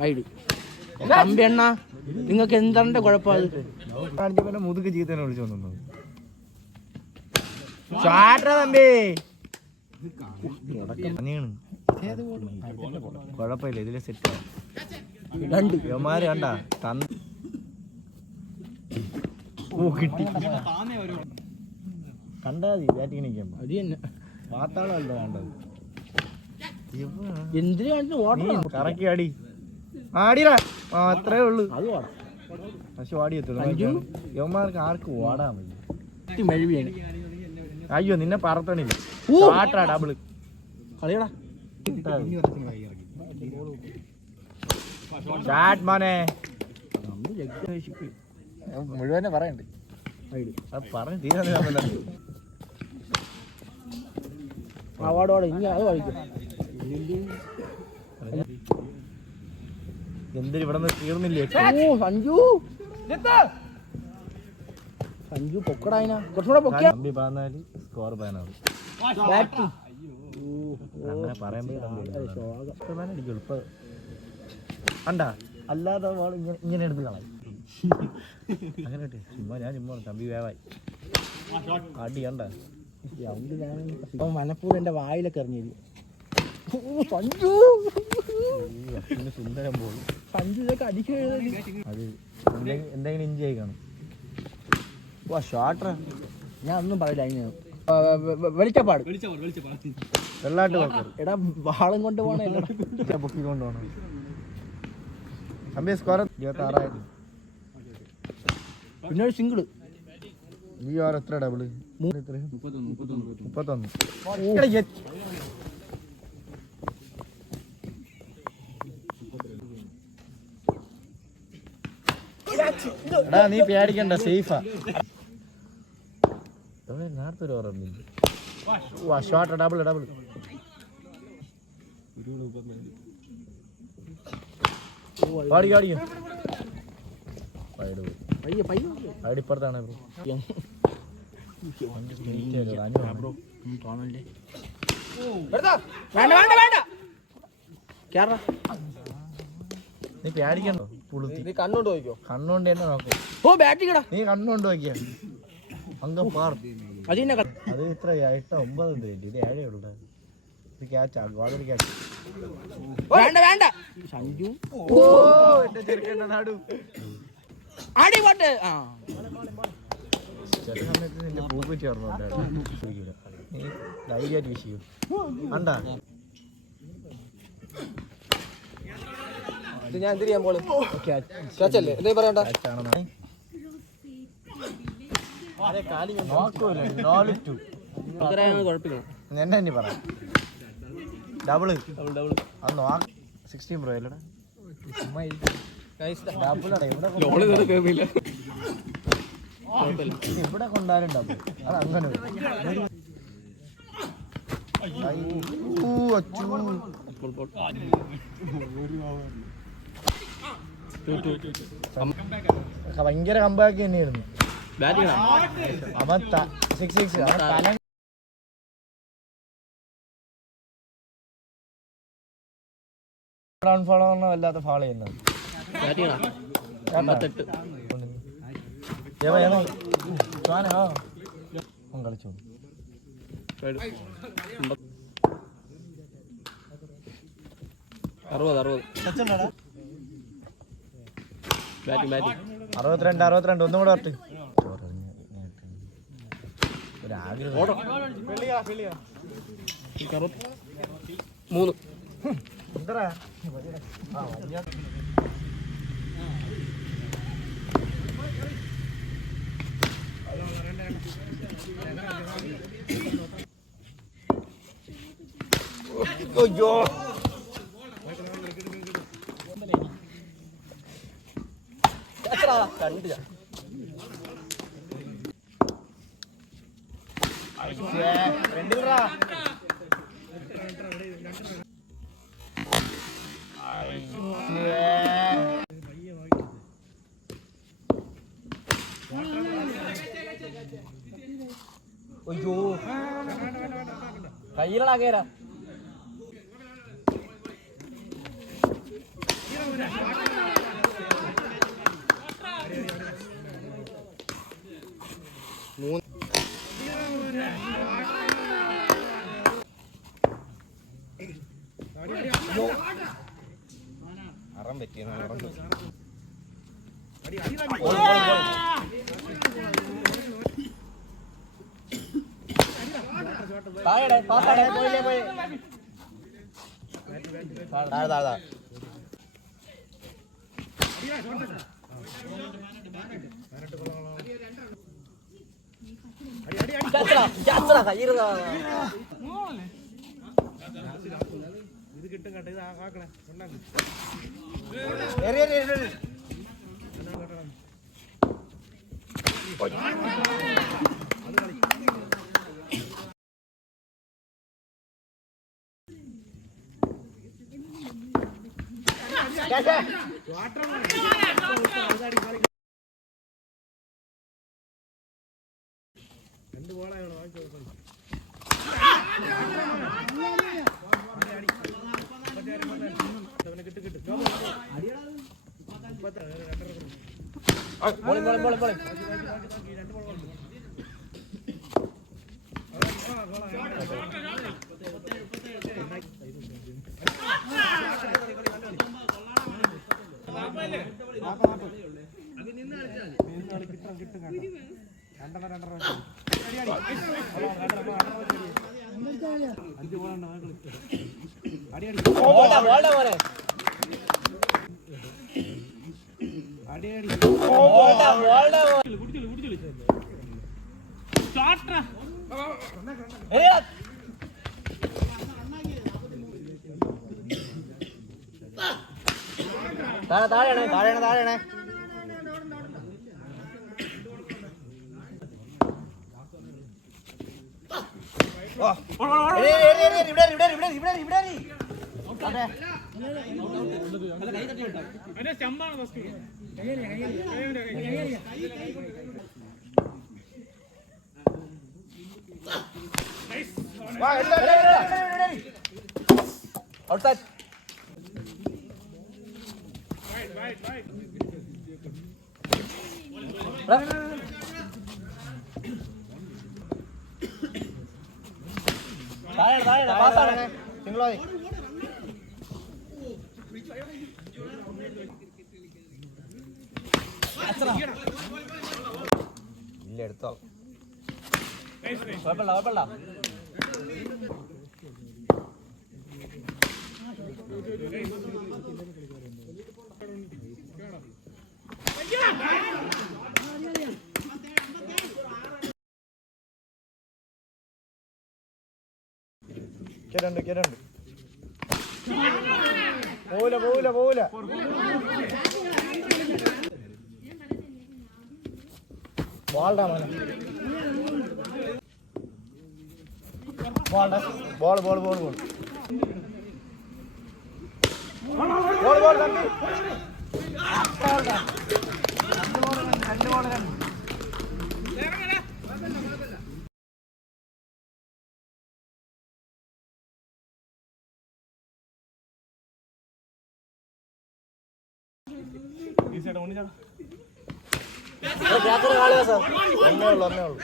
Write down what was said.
Wide Thampi എണ്ണ നിങ്ങൾക്ക് എന്താണ് കുഴപ്പം? മുതുക്ക് ചീത്തനെ വിളിച്ചു വന്നു തമ്പി കുഴപ്പമില്ല, ഇതിലെ സെറ്റ് രണ്ട് യമാര് കണ്ട കിട്ടി കണ്ടാ മതി. ബാറ്റിങ് നിൽക്കുമ്പോ അത് തന്നെ പാത്താളല്ലോ വേണ്ടത്. എന്തിനു കണ്ടു ഓടണം, കറക്കി ആടി ആടിടാ, അത്രേ ഉള്ളു. അത് ഓടാം, പക്ഷെ ഓടിയെത്തുള്ളൂ. യവന്മാർക്ക് ആർക്കും ഓടാൻ വയ്യ. അയ്യോ നിന്നെ പറത്തണില്ല. ഡബിള് കളിയടാ മോനെ മുഴുവനെ പറയണ്ട്. പറഞ്ഞു തീരുന്നില്ല. അവാർഡോടെ ഇനി അത് കളിക്കും. എന്തിന് ഇവിടെ നിന്ന് തീർന്നില്ലേ? സഞ്ജു സഞ്ജു പൊക്കടായിന കുറച്ചുകൂടെ പൊക്കിയാ സ്കോർ ബാനാവും. അങ്ങനെ പറയുമ്പോ കണ്ടാ അല്ലാതെ ഇങ്ങനെ എടുത്ത് കളയും. അങ്ങനെ ചുമ്മാ ഞാൻ ചുമ്മാ തമ്പി വേവായി അടി കണ്ട മനപ്പൂർവ്വം എന്റെ വായിലൊക്കെ എറിഞ്ഞത്. സഞ്ജു സുന്ദരം പോകും. സഞ്ജു ഇതൊക്കെ അടിച്ചു അത് എന്തെങ്കിലും ഇഞ്ചി ആയി കാണും. ഷോട്ടർ ഞാൻ ഒന്നും പറയില്ല. അതിന് വെളിച്ചപ്പാട് വെള്ളാട്ട് എടാ വാളും കൊണ്ട് പോണേ, പൊക്കി കൊണ്ട് പോകണം. തമ്പി സ്കോർ 26,000. പിന്നെ ഒരു സിംഗിള്. ഈ ഓരോ എത്ര ഡബിള്? 31. എടാ നീ പേടിക്കണ്ട, സേഫാ. നേരത്തെ ഒരു ഓർമ്മ ഷോട്ട് ഡബിൾ പാടിക്കും. അടിപ്പുറത്താണ് നീ പേടിക്കണ്ടോ? പുളുത്തി നീ കണ്ണോണ്ട് നോക്കിയോ? കണ്ണുകൊണ്ട് തന്നെ നോക്കും. ഓ ബാറ്റിംഗ് നീ കണ്ണുകൊണ്ട് നോക്കിയാ അങ്കം പാർ. അത് ഇത്ര 8 9 ഇത് 7 ഉള്ളു. ഇത് ക്യാച്ച് ആകും. അതൊരു ക്യാച്ച്. വേണ്ട സഞ്ജു നാടു ആടി പോട്ടെ. ചില സമയത്ത് നിന്റെ പൂപ്പ് ചേർന്നുണ്ടായിരുന്നു. നീ ധൈര്യമായിട്ട് വിഷയം കണ്ടാ. ഞാൻ എന്ത് ചെയ്യാൻ പോലെ ക്യാച്ചല്ലേ എന്താ പറയണ്ട. കുഴപ്പമില്ല എന്നെ തന്നെ പറയാം. ഡബിള് അത് 16 പ്രോ അല്ലടാ. ഇവിടെ കൊണ്ടാലും ഡബിൾ അത് അങ്ങനെ ഭയങ്കര കമ്പാക്ക് തന്നെയായിരുന്നു. അവൻ 6 തല ഫോളോ വല്ലാത്ത ഫോളോ ചെയ്യുന്നത്. കളിച്ചോ 62 ഒന്നും കൂടെ വരട്ടെ. ഒരാഗ്രഹം 3 എന്തരാ അയ്യോ കണ്ടില്ല. അയ്യോ കയ്യിലടാ കേരാ. അറം പറ്റിയ ഇത് കിട്ടും കേട്ടോ. ഇത് ആക്കണേ രണ്ട് ബോളാണ് കിട്ടും കിട്ടും. താഴെ outside. താഴെ പാസ്സാണ് സിംഗിളോ ഇല്ല എടുത്തോ കുഴപ്പമില്ല കേരണ്ട് പോവില്ല ബോൾ ഒന്നേ ഉള്ളൂ